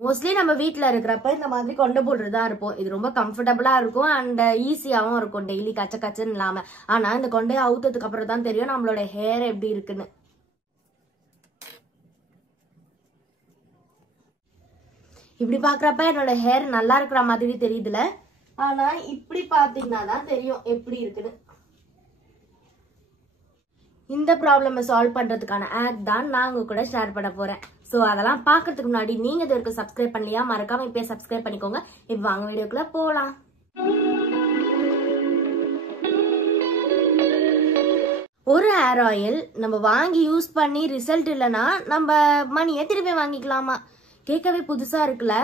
Mostly நம்ம வீட்டுல இருக்கிறப்ப இந்த மாதிரி கொண்டு போட்டுதான் இருப்போம். இது ரொம்ப கம்ஃபர்டபுளா இருக்கும் அண்ட் ஈஸியாவும் இருக்கும், டெய்லி கச்ச கச்சன்னு இல்லாம. ஆனா இந்த கொண்டையை அவுத்ததுக்கு அப்புறம் தான் தெரியும் நம்மளோட ஹேர் எப்படி இருக்குன்னு. இப்படி பாக்குறப்ப என்னோட ஹேர் நல்லா இருக்கிற மாதிரி தெரியுதுல, ஆனா இப்படி பாத்தீங்கன்னா தான் தெரியும் எப்படி இருக்குன்னு. இந்த ப்ராப்ளமை சால்வ் பண்றதுக்கான ஆப் தான் நான் உங்க கூட ஷேர் பண்ண போறேன். சோ அதெல்லாம் பாக்குறதுக்கு முன்னாடி நீங்க இது வரைக்கும் சப்ஸ்கிரைப் பண்ணலையா, மறக்காம இப்பயே சப்ஸ்கிரைப் பண்ணிக்கோங்க. இப்ப வாங்க வீடியோக்குள்ள போலாம். ஒரு ஹேர் ஆயில் நம்ம வாங்கி யூஸ் பண்ணி ரிசல்ட் இல்லைன்னா நம்ம மணியை திருப்பி வாங்கிக்கலாமா? கேட்கவே புதுசா இருக்குல்ல,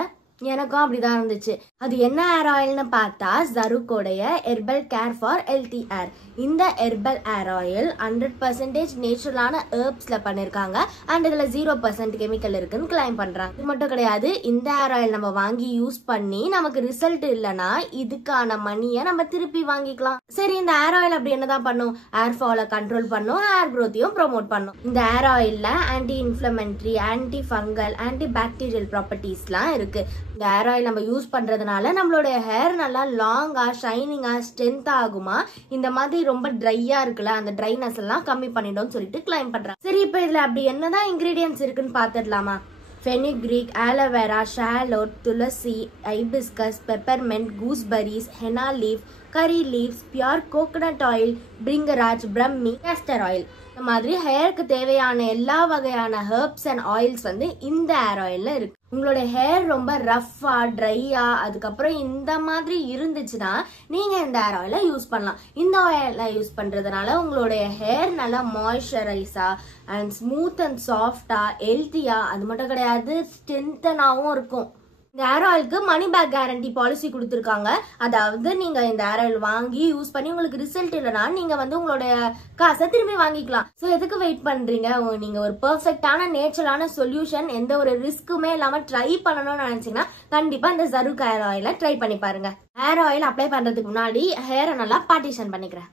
எனக்கும் அப்படிதான் இருந்துச்சு. அது என்ன ஹேர் ஆயில்னு பார்த்தா ஜருக்கோடைய herbal care for healthy hair. இந்த ஹெர்பல் ஹேர் ஆயில் 100% நேச்சுரலான ஹெர்ப்ஸ்ல பண்ணிருக்காங்க அண்ட் இதுல 0% கெமிக்கல் இருக்குன்னு கிளைம் பண்றாங்க. இது மட்டும் கிடையாது, இந்த ஹேர் ஆயில் நம்ம வாங்கி யூஸ் பண்ணி நமக்கு ரிசல்ட் இல்லைன்னா இதுக்கான மணியை நம்ம திருப்பி வாங்கிக்கலாம். சரி, இந்த ஹேர் ஆயில் அப்படி என்னதான் பண்ணும்? ஹேர் ஃபாலை கண்ட்ரோல் பண்ணும், ஹேர் க்ரோத்தையும் ப்ரொமோட் பண்ணும். இந்த ஹேர் ஆயில்ல anti inflammatory, anti fungal, anti bacterial ப்ராப்பர்ட்டிஸ்லாம் இருக்கு. இந்த ஹேர் ஆயில் நம்ம யூஸ் பண்றதுனால நம்மளுடைய ஹேர் நல்லா லாங்கா, ஷைனிங்கா, ஸ்ட்ரென்த் ஆகுமா? இந்த மாதிரி ரொம்ப ட்ரையா இருக்குல்ல, அந்த ட்ரைனஸ் எல்லாம் கம்மி பண்ணிடும் சொல்லிட்டு கிளைம் பண்றாங்க. சரி, இப்ப இதுல அப்படி என்னதான் இன்கிரீடியன்ஸ் இருக்குன்னு பாத்துடலாமா? Fenugreek, aloe vera, shallot, tulsi, hibiscus, peppermint, gooseberries, henna leaf, curry leaves, pure coconut oil, bhringraj, brahmi, castor oil. இந்த மாதிரி ஹேருக்கு தேவையான எல்லா வகையான ஹெர்ப்ஸ் அண்ட் ஆயில்ஸ் வந்து இந்த ஹேர் ஆயில்ல இருக்கு. உங்களோட ஹேர் ரொம்ப ரஃபா, ட்ரையா, அதுக்கப்புறம் இந்த மாதிரி இருந்துச்சுன்னா நீங்க இந்த ஹேர் ஆயிலை யூஸ் பண்ணலாம். இந்த ஆயிலை யூஸ் பண்றதுனால உங்களுடைய ஹேர் நல்லா மாய்ஸ்சரைஸா அண்ட் ஸ்மூத் அண்ட் சாஃப்டா, ஹெல்த்தியா, அது மட்டும் கிடையாது ஸ்ட்ரென்த்தனாவும் இருக்கும். இந்த ஹேர் ஆயிலுக்கு மணி பேக் கேரண்டி பாலிசி கொடுத்துருக்காங்க. அதாவது நீங்க இந்த ஹேர் ஆயில் வாங்கி யூஸ் பண்ணி உங்களுக்கு ரிசல்ட் இல்லைன்னா நீங்க வந்து உங்களுடைய காசை திரும்பி வாங்கிக்கலாம். ஸோ எதுக்கு வெயிட் பண்றீங்க? நீங்க ஒரு பெர்ஃபெக்டான நேச்சுரலான சொல்யூஷன், எந்த ஒரு ரிஸ்க்குமே இல்லாம ட்ரை பண்ணணும்னு நினைச்சீங்கன்னா கண்டிப்பா இந்த ஜருக் ஹேர் ஆயிலை ட்ரை பண்ணி பாருங்க. ஹேர் ஆயில் அப்ளை பண்றதுக்கு முன்னாடி ஹேரை நல்லா பார்ட்டிஷன் பண்ணிக்கிறேன்.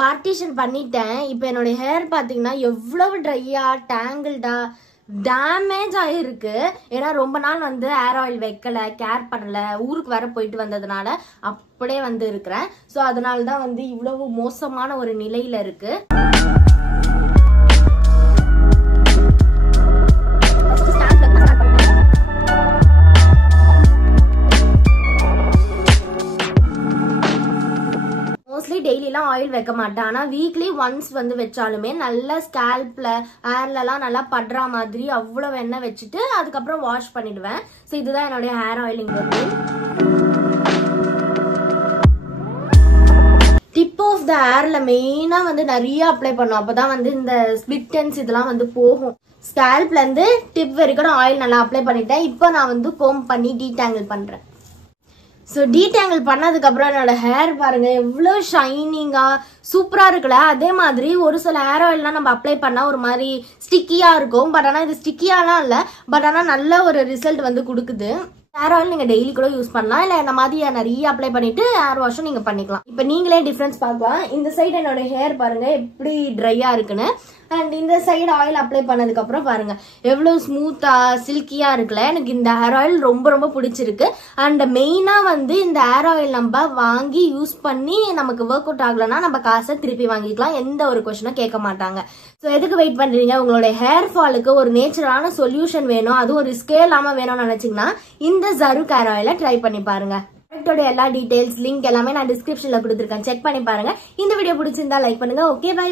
பார்ட்டிஷன் பண்ணிட்டேன். இப்போ என்னோட ஹேர் பார்த்தீங்கன்னா எவ்வளவு ட்ரையா, டேங்கிள்டா, டேமேஜ் ஆகிருக்கு. ஏன்னா ரொம்ப நாள் வந்து ஹேர் ஆயில் வைக்கல, கேர் பண்ணல, ஊருக்கு வர போயிட்டு வந்ததுனால அப்படியே வந்து இருக்கிறேன். ஸோ அதனால தான் வந்து இவ்வளவு மோசமான ஒரு நிலையில இருக்கு. டெய்லிலாம் ஆயில் வைக்க மாட்டேன், ஆனா வீக்லி ஒன்ஸ் வந்து வச்சாலுமே நல்ல ஸ்கேல்ப்ல, ஹேர்லலாம் நல்லா படுற மாதிரி அவ்வளவு எண்ணெய் வச்சுட்டு அதுக்கப்புறம் வாஷ் பண்ணிடுவேன். ஸோ இதுதான் என்னுடைய hair oiling. Tip of the ஹேர்ல மெயினா வந்து நிறைய அப்ளை பண்ணும், அப்பதான் வந்து இந்த ஸ்பிளிட் எண்ட்ஸ் இதெல்லாம் வந்து போகும். ஸ்கேல்ப்ல இருந்து டிப் வரைக்கும் நான் ஆயில் நல்லா அப்ளை பண்ணிட்டேன். இப்போ நான் வந்து கோம் பண்ணி டீடாங்கிள் பண்றேன். ஸோ டீடாங்கிள் பண்ணதுக்கு அப்புறம் என்னோட ஹேர் பாருங்க எவ்வளோ ஷைனிங்கா சூப்பரா இருக்குல்ல. அதே மாதிரி ஒரு சில ஹேர் ஆயில்லாம் நம்ம அப்ளை பண்ணா ஒரு மாதிரி ஸ்டிக்கியா இருக்கும். பட் ஆனால் இது ஸ்டிக்கியாலாம் இல்லை, பட் ஆனால் நல்ல ஒரு ரிசல்ட் வந்து கொடுக்குது. ஹேர் ஆயில் நீங்க டெய்லி கூட யூஸ் பண்ணலாம், இல்ல இந்த மாதிரி நிறைய அப்ளை பண்ணிட்டு ஹேர் வாஷும் நீங்க பண்ணிக்கலாம். இப்ப நீங்களே டிஃபரன்ஸ் பார்க்கலாம். இந்த சைடு என்னோட ஹேர் பாருங்க எப்படி ட்ரையா இருக்குன்னு, அண்ட் இந்த சைடு ஆயில் அப்ளை பண்ணதுக்கு அப்புறம் பாருங்க எவ்வளவு ஸ்மூத்தா சில்கியா இருக்குல்ல. எனக்கு இந்த ஹேர் ஆயில் ரொம்ப ரொம்ப பிடிச்சிருக்கு. அண்ட் மெயினா வந்து இந்த ஹேர் ஆயில் நம்ம வாங்கி யூஸ் பண்ணி நமக்கு ஒர்க் அவுட் ஆகலன்னா நம்ம காசை திருப்பி வாங்கிக்கலாம், எந்த ஒரு கொஸ்டினும் கேட்க மாட்டாங்க. ஸோ எதுக்கு வெயிட் பண்றீங்க? உங்களோட ஹேர் ஃபாலுக்கு ஒரு நேச்சுரலான சொல்யூஷன் வேணும், அதுவும் ஒரு ஸ்கே இல்லாம வேணும்னு நினைச்சீங்கன்னா இந்த ஜருக் ஹேர் ஆயிலை ட்ரை பண்ணி பாருங்க. எல்லா டீடைல்ஸ் லிங்க் எல்லாமே நான் டிஸ்கிரிப்ஷன்ல கொடுத்துருக்கேன், செக் பண்ணி பாருங்க. இந்த வீடியோ பிடிச்சிருந்தா லைக் பண்ணுங்க. Okay, by.